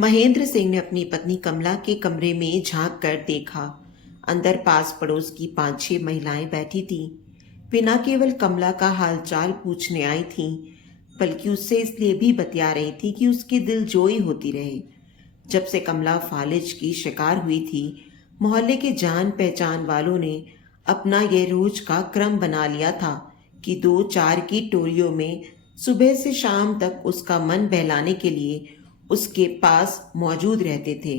महेंद्र सिंह ने अपनी पत्नी कमला के कमरे में झांक कर देखा। अंदर पास पड़ोस की 5-6 महिलाएं बैठी थीं। वे न केवल कमला का हालचाल पूछने आई थीं, बल्कि उससे इसलिए भी बतिया रही थी कि उसकी दिलजोई होती रहे। जब से कमला फालिज की शिकार हुई थी, मोहल्ले के जान पहचान वालों ने अपना यह रोज का क्रम बना लिया था कि 2-4 की टोलियों में सुबह से शाम तक उसका मन बहलाने के लिए उसके पास मौजूद रहते थे।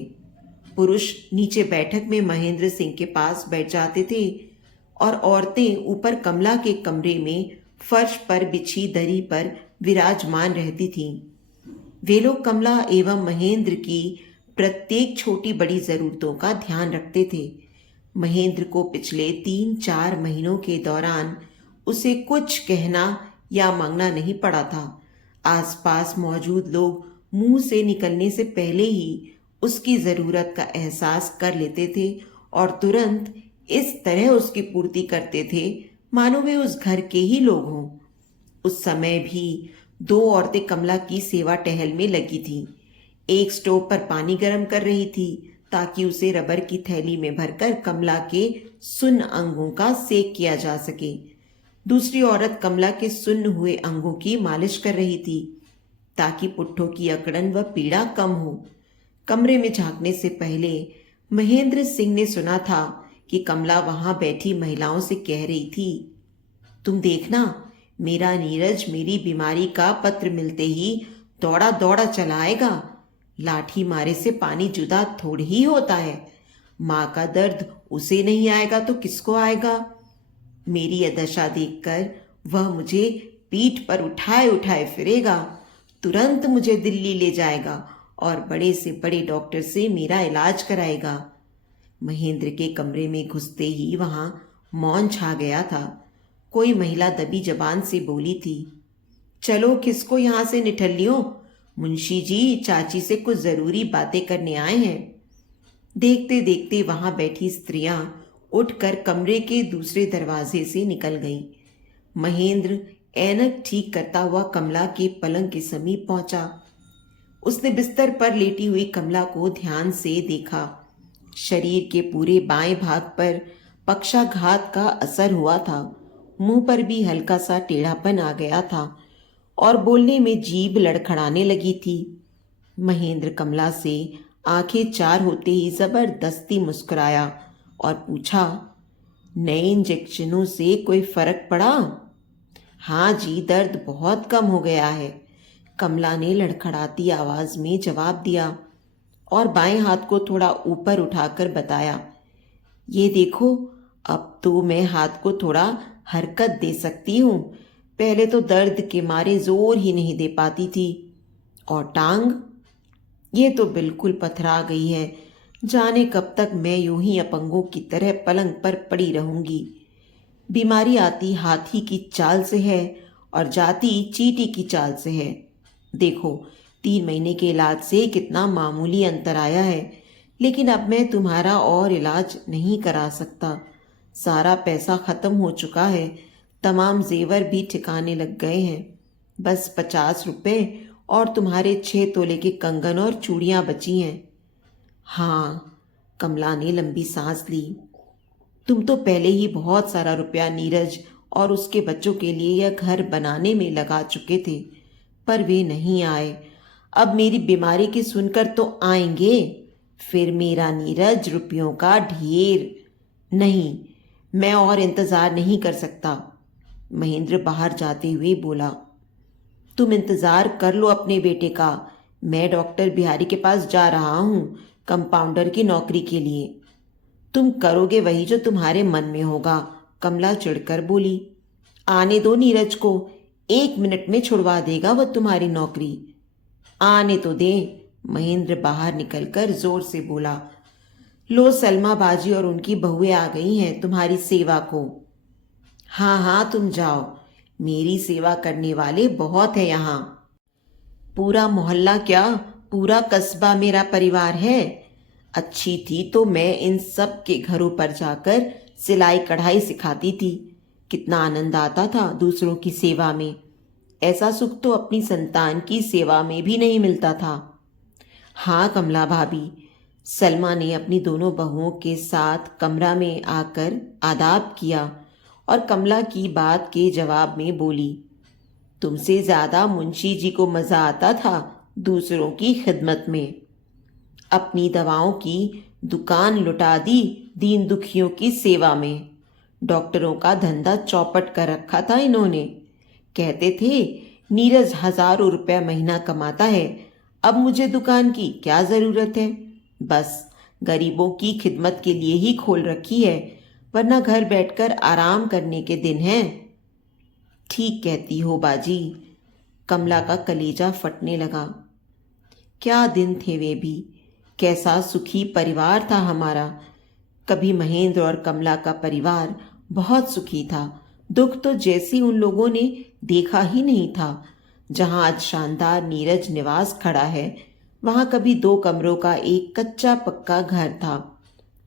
पुरुष नीचे बैठक में महेंद्र सिंह के पास बैठ जाते थे और औरतें ऊपर कमला के कमरे में फर्श पर बिछी दरी पर विराजमान रहती थीं। वे लोग कमला एवं महेंद्र की प्रत्येक छोटी बड़ी जरूरतों का ध्यान रखते थे। महेंद्र को पिछले 3-4 महीनों के दौरान उसे कुछ कहना या मांगना नहीं पड़ा था। आसपास मौजूद लोग मुंह से निकलने से पहले ही उसकी जरूरत का एहसास कर लेते थे और तुरंत इस तरह उसकी पूर्ति करते थे मानो वे उस घर के ही लोग हों। उस समय भी 2 औरतें कमला की सेवा टहल में लगी थीं। एक स्टोव पर पानी गर्म कर रही थी ताकि उसे रबर की थैली में भरकर कमला के सुन्न अंगों का सेक किया जा सके। दूसरी औरत कमला के सुन्न हुए अंगों की मालिश कर रही थी ताकि पुट्ठों की अकड़न व पीड़ा कम हो। कमरे में झांकने से पहले महेंद्र सिंह ने सुना था कि कमला वहां बैठी महिलाओं से कह रही थी, तुम देखना, मेरा नीरज मेरी बीमारी का पत्र मिलते ही दौड़ा दौड़ा चला आएगा। लाठी मारे से पानी जुदा थोड़ी ही होता है। माँ का दर्द उसे नहीं आएगा तो किसको आएगा। मेरी यह दशा देखकर वह मुझे पीठ पर उठाए उठाए फिरेगा, तुरंत मुझे दिल्ली ले जाएगा और बड़े से बड़े डॉक्टर से मेरा इलाज कराएगा। महेंद्र के कमरे में घुसते ही वहां मौन छा गया था। कोई महिला दबी जबान से बोली थी, चलो किसको यहां से निठल्लियो, मुंशी जी चाची से कुछ जरूरी बातें करने आए हैं। देखते देखते वहां बैठी स्त्रियां उठकर कमरे के दूसरे दरवाजे से निकल गईं। महेंद्र ऐनक ठीक करता हुआ कमला के पलंग के समीप पहुंचा। उसने बिस्तर पर लेटी हुई कमला को ध्यान से देखा। शरीर के पूरे बाएं भाग पर पक्षाघात का असर हुआ था। मुंह पर भी हल्का सा टेढ़ापन आ गया था और बोलने में जीभ लड़खड़ाने लगी थी। महेंद्र कमला से आंखें चार होते ही जबरदस्ती मुस्कुराया और पूछा, नए इंजेक्शनों से कोई फर्क पड़ा? हाँ जी, दर्द बहुत कम हो गया है, कमला ने लड़खड़ाती आवाज में जवाब दिया और बाएं हाथ को थोड़ा ऊपर उठाकर बताया, ये देखो, अब तो मैं हाथ को थोड़ा हरकत दे सकती हूँ। पहले तो दर्द के मारे जोर ही नहीं दे पाती थी। और टांग? ये तो बिल्कुल पथरा गई है। जाने कब तक मैं यूं ही अपंगों की तरह पलंग पर पड़ी रहूंगी। बीमारी आती हाथी की चाल से है और जाती चींटी की चाल से है। देखो, 3 महीने के इलाज से कितना मामूली अंतर आया है, लेकिन अब मैं तुम्हारा और इलाज नहीं करा सकता। सारा पैसा खत्म हो चुका है, तमाम जेवर भी ठिकाने लग गए हैं। बस 50 रुपए और तुम्हारे 6 तोले के कंगन और चूड़ियां बची हैं। हाँ, कमला ने लंबी सांस ली। तुम तो पहले ही बहुत सारा रुपया नीरज और उसके बच्चों के लिए यह घर बनाने में लगा चुके थे, पर वे नहीं आए। अब मेरी बीमारी की सुनकर तो आएंगे, फिर मेरा नीरज रुपयों का ढेर। नहीं, मैं और इंतजार नहीं कर सकता। महेंद्र बाहर जाते हुए बोला, तुम इंतजार कर लो अपने बेटे का। मैं डॉक्टर बिहारी के पास जा रहा हूं कंपाउंडर की नौकरी के लिए। तुम करोगे वही जो तुम्हारे मन में होगा, कमला चिढ़कर बोली। आने दो नीरज को, 1 मिनट में छुड़वा देगा वह तुम्हारी नौकरी। आने तो दे, महेंद्र बाहर निकलकर जोर से बोला। लो, सलमा बाजी और उनकी बहुएं आ गई हैं तुम्हारी सेवा को। हाँ हाँ, तुम जाओ, मेरी सेवा करने वाले बहुत है यहाँ। पूरा मोहल्ला क्या, पूरा कस्बा मेरा परिवार है। अच्छी थी तो मैं इन सब के घरों पर जाकर सिलाई कढ़ाई सिखाती थी। कितना आनंद आता था दूसरों की सेवा में। ऐसा सुख तो अपनी संतान की सेवा में भी नहीं मिलता था। हाँ कमला भाभी। सलमा ने अपनी दोनों बहुओं के साथ कमरा में आकर आदाब किया और कमला की बात के जवाब में बोली, तुमसे ज्यादा मुंशी जी को मजा आता था दूसरों की खिदमत में। अपनी दवाओं की दुकान लुटा दी दीन दुखियों की सेवा में। डॉक्टरों का धंधा चौपट कर रखा था इन्होंने। कहते थे नीरज हजारों रुपया महीना कमाता है, अब मुझे दुकान की क्या जरूरत है। बस गरीबों की खिदमत के लिए ही खोल रखी है, वरना घर बैठकर आराम करने के दिन हैं। ठीक कहती हो बाजी। कमला का कलेजा फटने लगा। क्या दिन थे वे भी। कैसा सुखी परिवार था हमारा। कभी महेंद्र और कमला का परिवार बहुत सुखी था। दुख तो जैसे उन लोगों ने देखा ही नहीं था। जहां आज शानदार नीरज निवास खड़ा है, वहां कभी 2 कमरों का एक कच्चा पक्का घर था।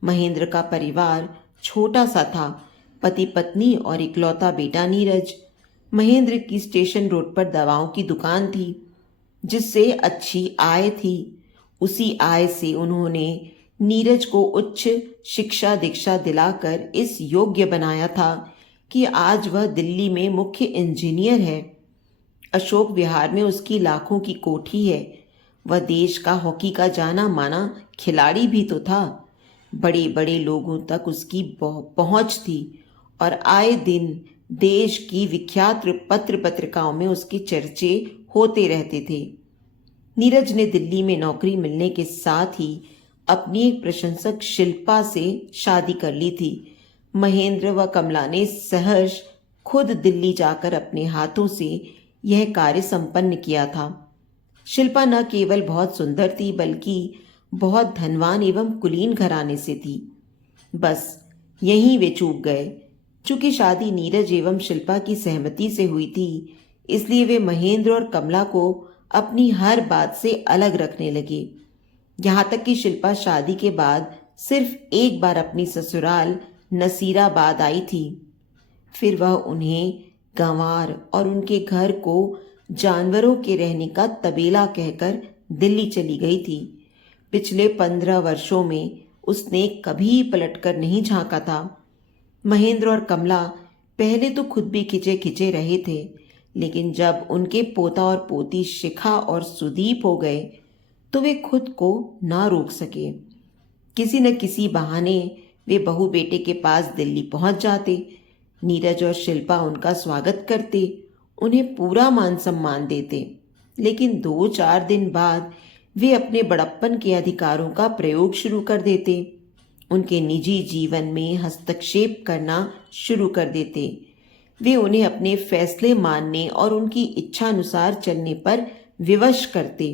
महेंद्र का परिवार छोटा सा था, पति पत्नी और इकलौता बेटा नीरज। महेंद्र की स्टेशन रोड पर दवाओं की दुकान थी, जिससे अच्छी आय थी। उसी आय से उन्होंने नीरज को उच्च शिक्षा दीक्षा दिलाकर इस योग्य बनाया था कि आज वह दिल्ली में मुख्य इंजीनियर है। अशोक विहार में उसकी लाखों की कोठी है। वह देश का हॉकी का जाना माना खिलाड़ी भी तो था। बड़े बड़े लोगों तक उसकी पहुंच थी और आए दिन देश की विख्यात पत्र पत्रिकाओं में उसके चर्चे होते रहते थे। नीरज ने दिल्ली में नौकरी मिलने के साथ ही अपनी एक प्रशंसक शिल्पा से शादी कर ली थी। महेंद्र व कमला ने सहर्ष खुद दिल्ली जाकर अपने हाथों से यह कार्य संपन्न किया था। शिल्पा न केवल बहुत सुंदर थी, बल्कि बहुत धनवान एवं कुलीन घराने से थी। बस यहीं वे चूक गए। चूंकि शादी नीरज एवं शिल्पा की सहमति से हुई थी, इसलिए वे महेंद्र और कमला को अपनी हर बात से अलग रखने लगे। यहाँ तक कि शिल्पा शादी के बाद सिर्फ एक बार अपनी ससुराल नसीराबाद आई थी। फिर वह उन्हें गंवार और उनके घर को जानवरों के रहने का तबेला कहकर दिल्ली चली गई थी। पिछले 15 वर्षों में उसने कभी पलटकर नहीं झांका था। महेंद्र और कमला पहले तो खुद भी खिंचे खिंचे रहे थे, लेकिन जब उनके पोता और पोती शिखा और सुदीप हो गए तो वे खुद को ना रोक सके। किसी न किसी बहाने वे बहू बेटे के पास दिल्ली पहुंच जाते। नीरज और शिल्पा उनका स्वागत करते, उन्हें पूरा मान सम्मान देते, लेकिन 2-4 दिन बाद वे अपने बड़प्पन के अधिकारों का प्रयोग शुरू कर देते। उनके निजी जीवन में हस्तक्षेप करना शुरू कर देते। वे उन्हें अपने फैसले मानने और उनकी इच्छा अनुसार चलने पर विवश करते।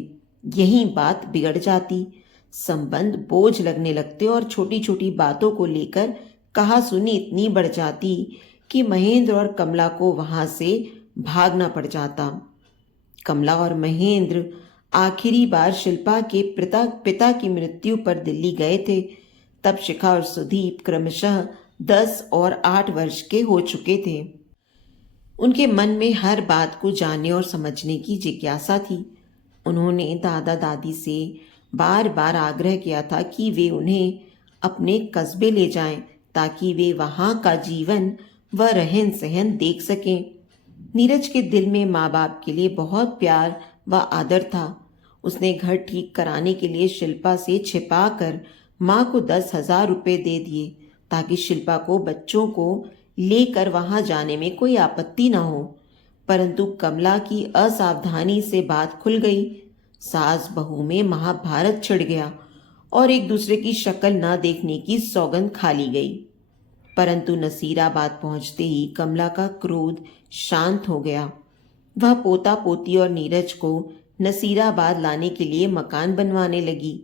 यही बात बिगड़ जाती, संबंध बोझ लगने लगते और छोटी छोटी बातों को लेकर कहा सुनी इतनी बढ़ जाती कि महेंद्र और कमला को वहां से भागना पड़ जाता। कमला और महेंद्र आखिरी बार शिल्पा के पिता की मृत्यु पर दिल्ली गए थे। तब शिखा और सुदीप क्रमशः 10 और 8 वर्ष के हो चुके थे। उनके मन में हर बात को जानने और समझने की जिज्ञासा थी। उन्होंने दादा दादी से बार बार आग्रह किया था कि वे उन्हें अपने कस्बे ले जाएं, ताकि वे वहां का जीवन व रहन सहन देख सकें। नीरज के दिल में माँ बाप के लिए बहुत प्यार व आदर था। उसने घर ठीक कराने के लिए शिल्पा से छिपा कर माँ को 10,000 रुपये दे दिए, ताकि शिल्पा को बच्चों को लेकर वहां जाने में कोई आपत्ति न हो। परंतु कमला की असावधानी से बात खुल गई। सास बहू में महाभारत छिड़ गया और एक दूसरे की शक्ल न देखने की सौगंध खा ली गई। परंतु नसीराबाद पहुंचते ही कमला का क्रोध शांत हो गया। वह पोता पोती और नीरज को नसीराबाद लाने के लिए मकान बनवाने लगी।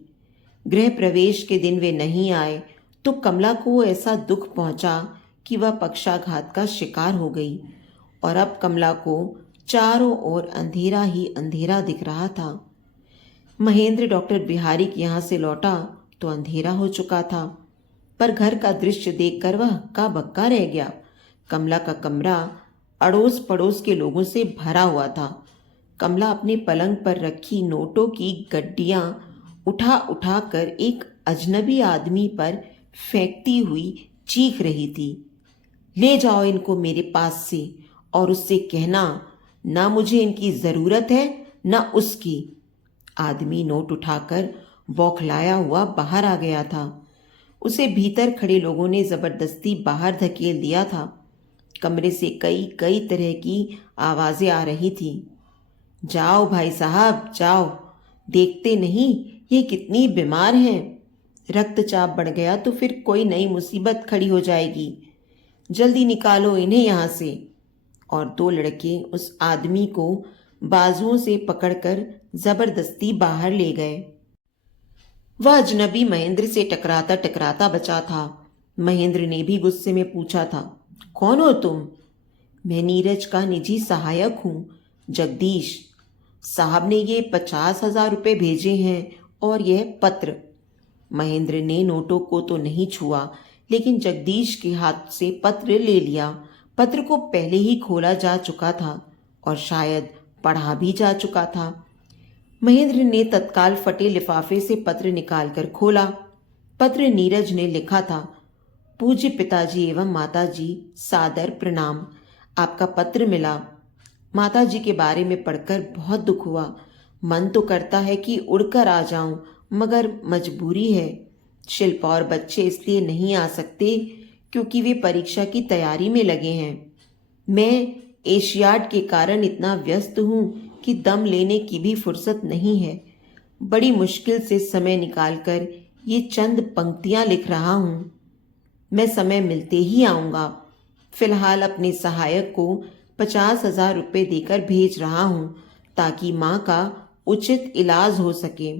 गृह प्रवेश के दिन वे नहीं आए तो कमला को ऐसा दुख पहुंचा कि वह पक्षाघात का शिकार हो गई और अब कमला को चारों ओर अंधेरा ही अंधेरा दिख रहा था। महेंद्र डॉक्टर बिहारी के यहाँ से लौटा तो अंधेरा हो चुका था, पर घर का दृश्य देखकर वह हक्का बक्का रह गया। कमला का कमरा अड़ोस पड़ोस के लोगों से भरा हुआ था। कमला अपने पलंग पर रखी नोटों की गड्डियां उठा उठा कर एक अजनबी आदमी पर फेंकती हुई चीख रही थी। ले जाओ इनको मेरे पास से और उससे कहना, ना मुझे इनकी जरूरत है ना उसकी। आदमी नोट उठाकर बौखलाया हुआ बाहर आ गया था। उसे भीतर खड़े लोगों ने जबरदस्ती बाहर धकेल दिया था। कमरे से कई कई तरह की आवाजें आ रही थी। जाओ भाई साहब जाओ, देखते नहीं ये कितनी बीमार हैं। रक्तचाप बढ़ गया तो फिर कोई नई मुसीबत खड़ी हो जाएगी। जल्दी निकालो इन्हें यहाँ से। और दो लड़के उस आदमी को बाजुओं से पकड़कर जबरदस्ती बाहर ले गए। वह अजनबी महेंद्र से टकराता टकराता बचा था। महेंद्र ने भी गुस्से में पूछा था, कौन हो तुम? मैं नीरज का निजी सहायक हूँ, जगदीश। साहब ने ये 50,000 रुपये भेजे हैं और यह पत्र। महेंद्र ने नोटों को तो नहीं छुआ, लेकिन जगदीश के हाथ से पत्र ले लिया। पत्र को पहले ही खोला जा चुका था और शायद पढ़ा भी जा चुका था। महेंद्र ने तत्काल फटे लिफाफे से पत्र निकालकर खोला। पत्र नीरज ने लिखा था, पूज्य पिताजी एवं माताजी सादर प्रणाम। आपका पत्र मिला। माताजी के बारे में पढ़कर बहुत दुख हुआ। मन तो करता है कि उड़कर आ जाऊं, मगर मजबूरी है। शिल्प और बच्चे इसलिए नहीं आ सकते क्योंकि वे परीक्षा की तैयारी में लगे हैं। मैं एशियाड के कारण इतना व्यस्त हूँ कि दम लेने की भी फुर्सत नहीं है। बड़ी मुश्किल से समय निकालकर ये चंद पंक्तियाँ लिख रहा हूँ। मैं समय मिलते ही आऊँगा। फिलहाल अपने सहायक को 50,000 रुपये देकर भेज रहा हूँ ताकि माँ का उचित इलाज हो सके।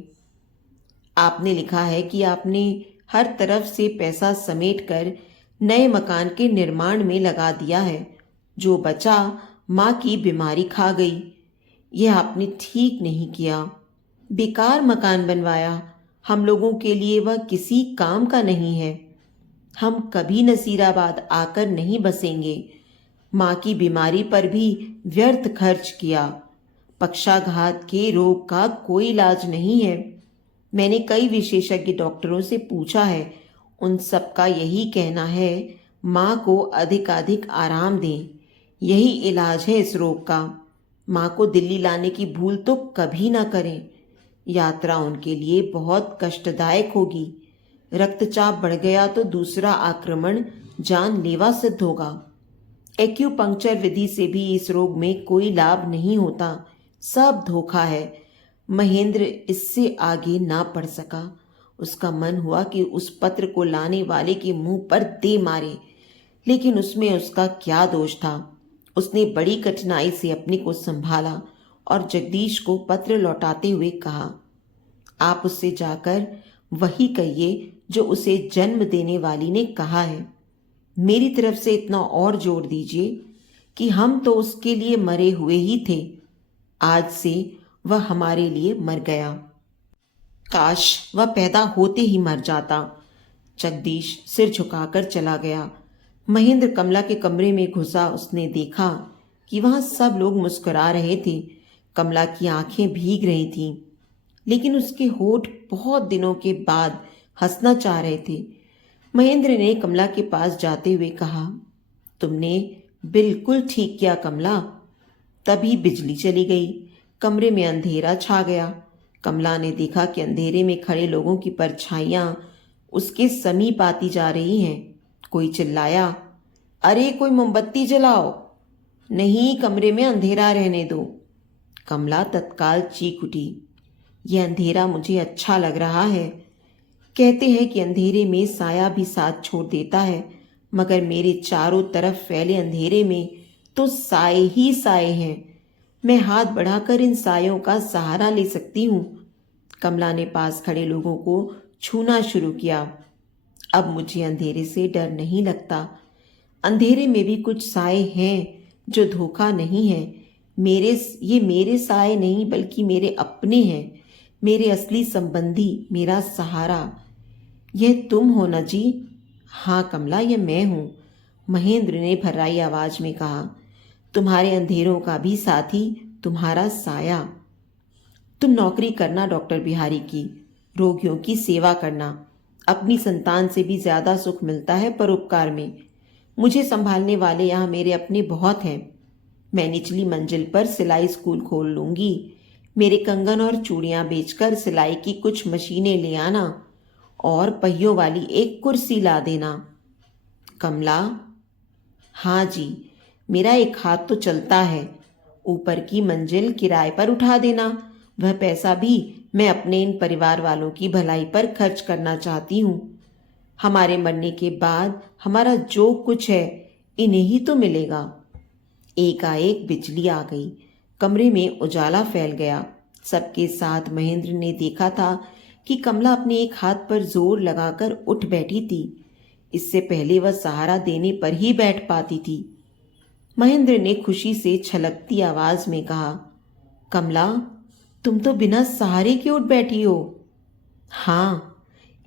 आपने लिखा है कि आपने हर तरफ से पैसा समेटकर नए मकान के निर्माण में लगा दिया है। जो बचा माँ की बीमारी खा गई। यह आपने ठीक नहीं किया। बेकार मकान बनवाया। हम लोगों के लिए वह किसी काम का नहीं है। हम कभी नसीराबाद आकर नहीं बसेंगे। माँ की बीमारी पर भी व्यर्थ खर्च किया। पक्षाघात के रोग का कोई इलाज नहीं है। मैंने कई विशेषज्ञ डॉक्टरों से पूछा है, उन सब का यही कहना है, माँ को अधिकाधिक आराम दें, यही इलाज है इस रोग का। माँ को दिल्ली लाने की भूल तो कभी ना करें। यात्रा उनके लिए बहुत कष्टदायक होगी। रक्तचाप बढ़ गया तो दूसरा आक्रमण जानलेवा सिद्ध होगा। एक्यूपंक्चर विधि से भी इस रोग में कोई लाभ नहीं होता, सब धोखा है। महेंद्र इससे आगे ना पढ़ सका। उसका मन हुआ कि उस पत्र को लाने वाले के मुंह पर दे मारे, लेकिन उसमें उसका क्या दोष था। उसने बड़ी कठिनाई से अपने को संभाला और जगदीश को पत्र लौटाते हुए कहा, आप उससे जाकर वही कहिए जो उसे जन्म देने वाली ने कहा है। मेरी तरफ से इतना और जोर दीजिए कि हम तो उसके लिए मरे हुए ही थे, आज से वह हमारे लिए मर गया। काश वह पैदा होते ही मर जाता। जगदीश सिर झुकाकर चला गया। महेंद्र कमला के कमरे में घुसा। उसने देखा कि वहां सब लोग मुस्कुरा रहे थे। कमला की आंखें भीग रही थीं, लेकिन उसके होठ बहुत दिनों के बाद हंसना चाह रहे थे। महेंद्र ने कमला के पास जाते हुए कहा, तुमने बिल्कुल ठीक किया कमला। तभी बिजली चली गई। कमरे में अंधेरा छा गया। कमला ने देखा कि अंधेरे में खड़े लोगों की परछाइयां उसके समीप आती जा रही हैं। कोई चिल्लाया, अरे कोई मोमबत्ती जलाओ। नहीं, कमरे में अंधेरा रहने दो। कमला तत्काल चीख उठी, यह अंधेरा मुझे अच्छा लग रहा है। कहते हैं कि अंधेरे में साया भी साथ छोड़ देता है, मगर मेरे चारों तरफ फैले अंधेरे में तो साए ही साए हैं। मैं हाथ बढ़ाकर इन सायों का सहारा ले सकती हूँ। कमला ने पास खड़े लोगों को छूना शुरू किया। अब मुझे अंधेरे से डर नहीं लगता। अंधेरे में भी कुछ साए हैं जो धोखा नहीं है। ये मेरे साए नहीं बल्कि मेरे अपने हैं, मेरे असली संबंधी, मेरा सहारा। यह तुम हो ना जी? हाँ कमला, यह मैं हूँ, महेंद्र ने भर्राई आवाज में कहा। तुम्हारे अंधेरों का भी साथी तुम्हारा साया। तुम नौकरी करना डॉक्टर बिहारी की, रोगियों की सेवा करना। अपनी संतान से भी ज्यादा सुख मिलता है परोपकार में। मुझे संभालने वाले यहाँ मेरे अपने बहुत हैं। मैं निचली मंजिल पर सिलाई स्कूल खोल लूंगी। मेरे कंगन और चूड़ियां बेचकर सिलाई की कुछ मशीनें ले आना और पहियों वाली एक कुर्सी ला देना। कमला, हाँ जी, मेरा एक हाथ तो चलता है। ऊपर की मंजिल किराए पर उठा देना। वह पैसा भी मैं अपने इन परिवार वालों की भलाई पर खर्च करना चाहती हूँ। हमारे मरने के बाद हमारा जो कुछ है इन्हें ही तो मिलेगा। एकाएक बिजली आ गई। कमरे में उजाला फैल गया। सबके साथ महेंद्र ने देखा था कि कमला अपने एक हाथ पर जोर लगाकर उठ बैठी थी। इससे पहले वह सहारा देने पर ही बैठ पाती थी। महेंद्र ने खुशी से छलकती आवाज में कहा, कमला, तुम तो बिना सहारे के उठ बैठी हो। हाँ,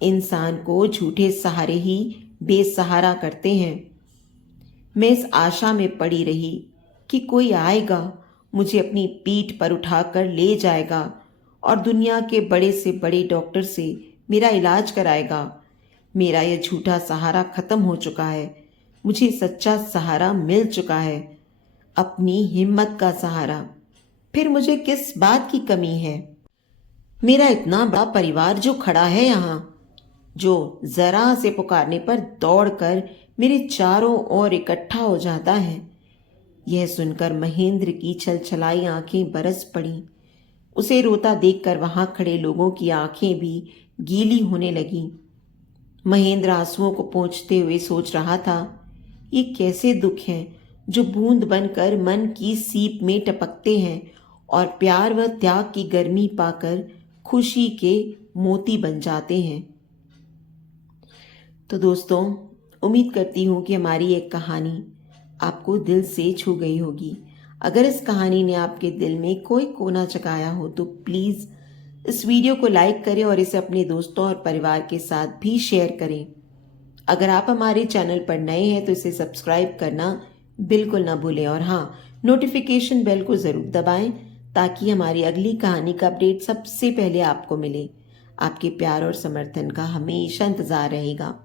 इंसान को झूठे सहारे ही बेसहारा करते हैं। मैं इस आशा में पड़ी रही कि कोई आएगा, मुझे अपनी पीठ पर उठाकर ले जाएगा और दुनिया के बड़े से बड़े डॉक्टर से मेरा इलाज कराएगा। मेरा यह झूठा सहारा खत्म हो चुका है। मुझे सच्चा सहारा मिल चुका है, अपनी हिम्मत का सहारा। फिर मुझे किस बात की कमी है? मेरा इतना बड़ा परिवार जो खड़ा है यहाँ, जो जरा से पुकारने पर दौड़कर मेरे चारों ओर इकट्ठा हो जाता है। यह सुनकर महेंद्र की छलछलाई आंखें बरस पड़ी। उसे रोता देखकर वहां खड़े लोगों की आंखें भी गीली होने लगी। महेंद्र आंसुओं को पोंछते हुए सोच रहा था, ये कैसे दुख हैं जो बूंद बनकर मन की सीप में टपकते हैं और प्यार व त्याग की गर्मी पाकर खुशी के मोती बन जाते हैं। तो दोस्तों, उम्मीद करती हूँ कि हमारी एक कहानी आपको दिल से छू गई होगी। अगर इस कहानी ने आपके दिल में कोई कोना जगाया हो तो प्लीज़ इस वीडियो को लाइक करें और इसे अपने दोस्तों और परिवार के साथ भी शेयर करें। अगर आप हमारे चैनल पर नए हैं तो इसे सब्सक्राइब करना बिल्कुल ना भूलें और हाँ, नोटिफिकेशन बेल को ज़रूर दबाएं ताकि हमारी अगली कहानी का अपडेट सबसे पहले आपको मिले। आपके प्यार और समर्थन का हमेशा इंतज़ार रहेगा।